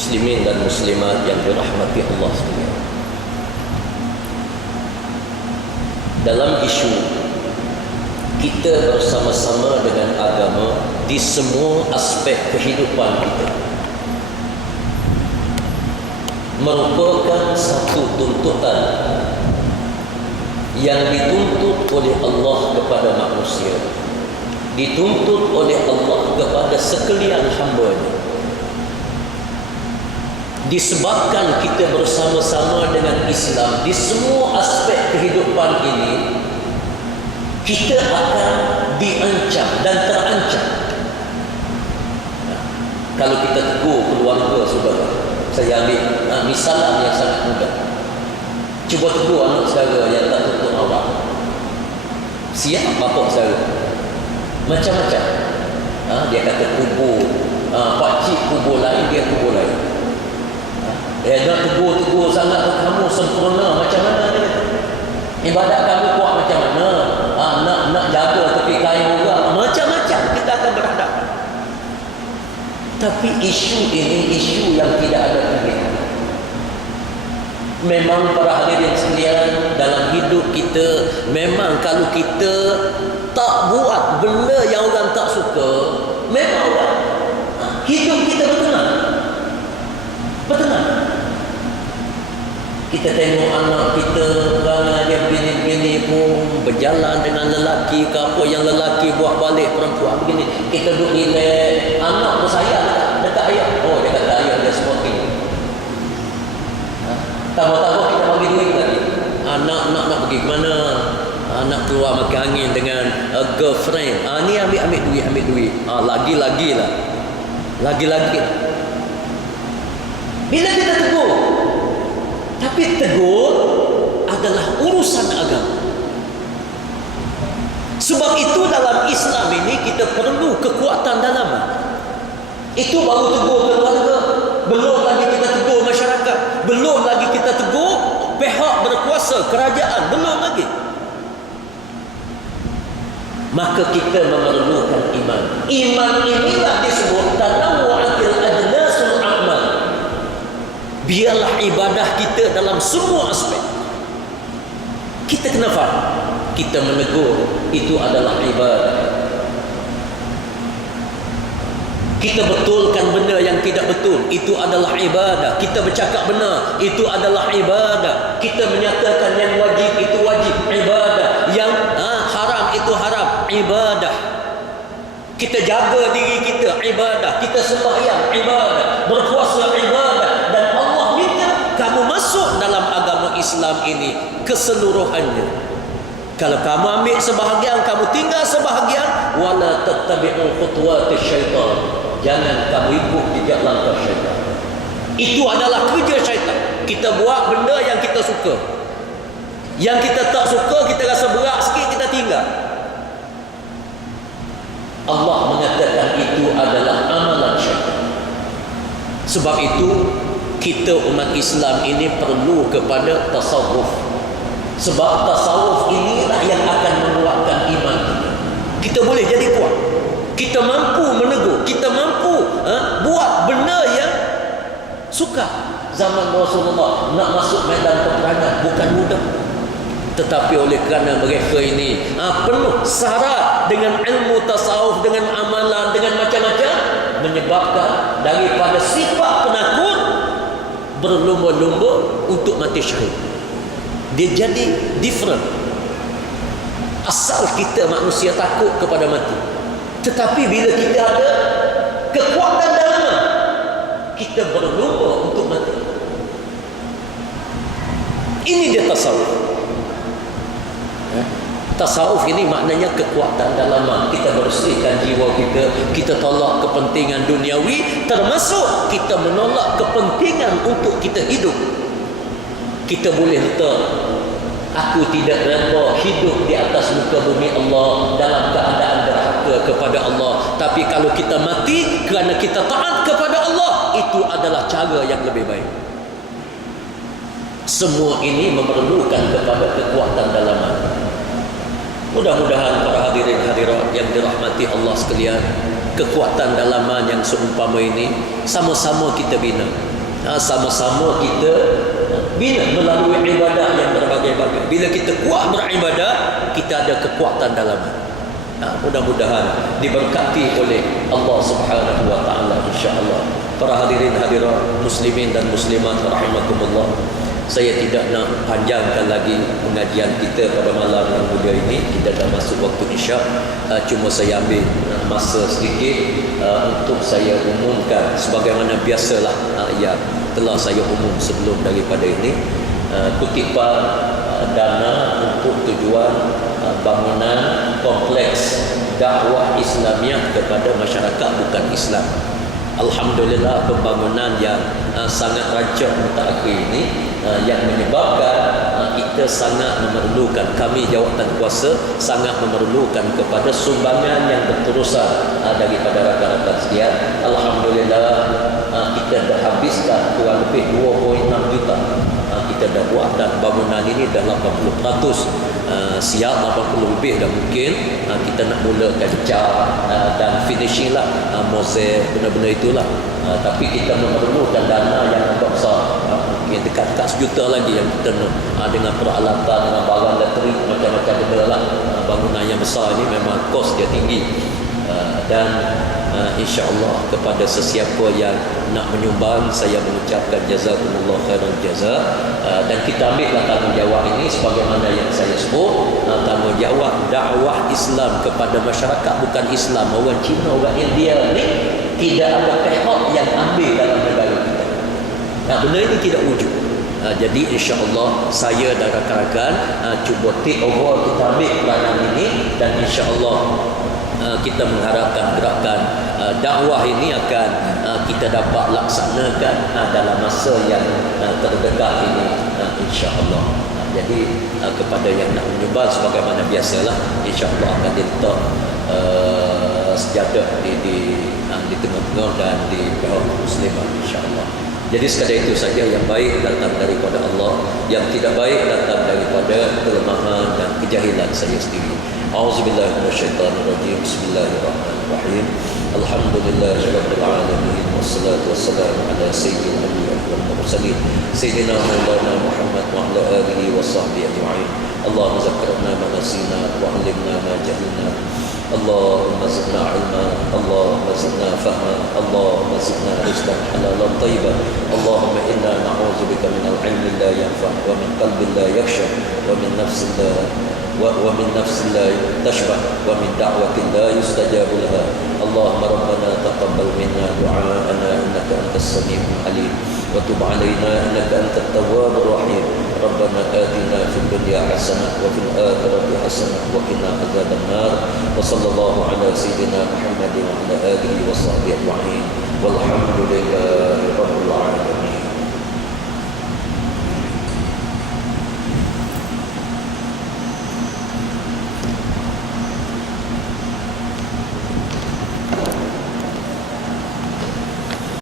muslimin dan muslimat yang dirahmati Allah sekalian. Dalam isu kita bersama-sama dengan agama di semua aspek kehidupan kita merupakan satu tuntutan yang dituntut oleh Allah kepada manusia, dituntut oleh Allah kepada sekalian hamba-Nya. Disebabkan kita bersama-sama dengan Islam di semua aspek kehidupan ini, kita akan diancam dan terancam. Kalau kita tegur keluarga saudara, saya ambil misalan yang sangat mudah. Cuba tegur anak saudara yang tak tuntut awak. Siap bapak saudara macam-macam. Dia kata kubur, pakcik kubur lain, dia kubur lain. Nak tegur-tegur sangat, kamu sempurna macam mana ni? Ibadat kamu kuat macam mana? Nak jaga tepi kain orang, macam-macam kita akan berhadap. Tapi isu ini isu yang tidak ada pilihan. Memang para hadirin sekalian, dalam hidup kita, memang kalau kita tak buat benda yang orang tak suka, memang orang hidup kita bertenang. Bertenang. Kita tengok anak kita, kerana dia bini-bini pun berjalan dengan lelaki ke apa, yang lelaki buat balik perempuan begini, kita duduk relax. Anak pun sayang dekat ayah. Oh, dia kata ayah dia sporting. Tahu-tahu kita bagi duit lagi. Anak nak pergi ke mana? Anak keluar makan angin dengan girlfriend. Ni ambil duit. Lagi-lagi lah. Lagi-lagi. Bila kita tegur, tapi tegur adalah urusan agama. Sebab itu dalam Islam ini kita perlu kekuatan dalaman. Itu baru tegur keluarga. Belum lagi kita tegur masyarakat. Belum lagi kita tegur pihak berkuasa, kerajaan. Belum lagi. Maka kita memerlukan iman. Iman inilah disebut tanawwu'atil ajnasul a'mal. Biarlah ibadah kita dalam semua aspek. Kita kena faham, kita menegur itu adalah ibadah. Kita betulkan benda yang tidak betul, itu adalah ibadah. Kita bercakap benar, itu adalah ibadah. Kita menyatakan yang wajib itu wajib, ibadah. Yang haram itu haram, ibadah. Kita jaga diri kita, ibadah. Kita sembahyang, ibadah. Berpuasa, ibadah. Dan Allah minta kamu masuk dalam agama Islam ini keseluruhannya. Kalau kamu ambil sebahagian, kamu tinggal sebahagian, wala tattabi'u khutuwatis syaitan. Jangan kamu ikut jejak langkah syaitan. Itu adalah kerja syaitan. Kita buat benda yang kita suka. Yang kita tak suka, kita rasa berat sikit, kita tinggal. Allah mengatakan itu adalah amalan syaitan. Sebab itu kita umat Islam ini perlu kepada tasawuf. Sebab tasawuf inilah yang akan menguatkan iman kita. Kita boleh jadi kuat. Kita mampu menegur. Kita mampu buat benda yang suka. Zaman Rasulullah nak masuk medan peperangan bukan mudah. Tetapi oleh kerana mereka ini penuh syarat dengan ilmu tasawuf, dengan amalan, dengan macam-macam, menyebabkan daripada sifat penakut berlumba-lumba untuk mati syahid. Dia jadi different. Asal kita manusia takut kepada mati. Tetapi bila kita ada kekuatan dalaman, kita berlumba untuk mati. Ini dia tasawuf. Tasawuf ini maknanya kekuatan dalaman. Kita bersihkan jiwa kita. Kita tolak kepentingan duniawi, termasuk kita menolak kepentingan untuk kita hidup. Kita boleh letak, aku tidak redha hidup di atas muka bumi Allah dalam keadaan derhaka kepada Allah. Tapi kalau kita mati kerana kita taat kepada Allah, itu adalah cara yang lebih baik. Semua ini memerlukan kepada kekuatan dalaman. Mudah-mudahan para hadirin hadirat yang dirahmati Allah sekalian, kekuatan dalaman yang seumpama ini sama-sama kita bina. Sama-sama kita bina melalui ibadah yang berbagai-bagai. Bila kita kuat beribadah, kita ada kekuatan dalaman. Mudah-mudahan diberkati oleh Allah Subhanahu wa taala insya-Allah. Para hadirin hadirat muslimin dan muslimat rahimakumullah. Saya tidak nak panjangkan lagi pengajian kita pada malam yang mulia ini. Kita dah masuk waktu Isyak. Cuma saya ambil masa sedikit untuk saya umumkan sebagaimana biasalah yang telah saya umum sebelum daripada ini. Kutipan dana untuk tujuan bangunan kompleks dakwah Islamiah kepada masyarakat bukan Islam. Alhamdulillah pembangunan yang sangat rancak mutakhir ini yang menyebabkan kita sangat memerlukan, kami jawatan kuasa sangat memerlukan kepada sumbangan yang berterusan daripada rakan-rakan sekalian. Alhamdulillah kita dah habiskan kurang lebih 2.6 juta kita dah buat, dan bangunan ini dah 80% siap, 80 lebih dah mungkin. Kita nak mulakan cat dan finishing lah, mozaik, benda-benda itulah. Tapi kita memerlukan dana yang agak besar, mungkin dekat-dekat sejuta lagi yang kita nak, dengan peralatan, dengan barang elektrik, macam-macam benda lah. Bangunan yang besar ini memang kos dia tinggi. Dan insya-Allah kepada sesiapa yang nak menyumbang, saya mengucapkan jazakumullah khairan jaza. Dan kita ambillah tanggungjawab ini sebagaimana yang saya sebut, tanggungjawab dakwah Islam kepada masyarakat bukan Islam. Orang Cina, orang India ni tidak ada pihak yang ambil dalam negara kita. Benda ini tidak wujud. Jadi insya-Allah saya dan rakan-rakan cuba take over, kita ambil peranan ini, dan insya-Allah kita mengharapkan gerakan dakwah ini akan kita dapat laksanakan dalam masa yang terdekat ini insya-Allah. Jadi kepada yang nak menyumbang sebagaimana biasalah, insya-Allah akan diletak sejadah di tengah-tengah dan di pihak muslimah insya-Allah. Jadi sekadar itu saja. Yang baik datang daripada Allah, yang tidak baik datang daripada kelemahan dan kejahilan saya sendiri. A'udzubillahi minasyaitonirrajim. Bismillahirrahmanirrahim. Alhamdulillahirabbil alamin, wassalatu wassalamu ala sayyidil anbiya'i wal mursalin sayyidina maulana Muhammad wa ala alihi washabbihi ajma'in. Allahumma zakkirna ma nasina wa 'allimna ma jahilna. Allahumma zidna ilma, Allahumma zidna fahma, Allahumma zidna rizqan halalan tayyiban. Allahumma inna na'udzubika minal ilmi la yanfa' wa min qalbin la yakhsha wa min nafsin la tashba wa min da'watin la yustajabu laha. Allahumma rabbana taqabbal minna du'aana innaka antas sami'ul alim wa tub 'alaina innaka antat tawwabur rahim. Rabbana atina fid dunya hasanah wa fil akhirati hasanah wa qina adzaban nar. Wa sallallahu ala sayyidina Muhammadin wa ala alihi wa sahbihi ajma'in. Walhamdulillah.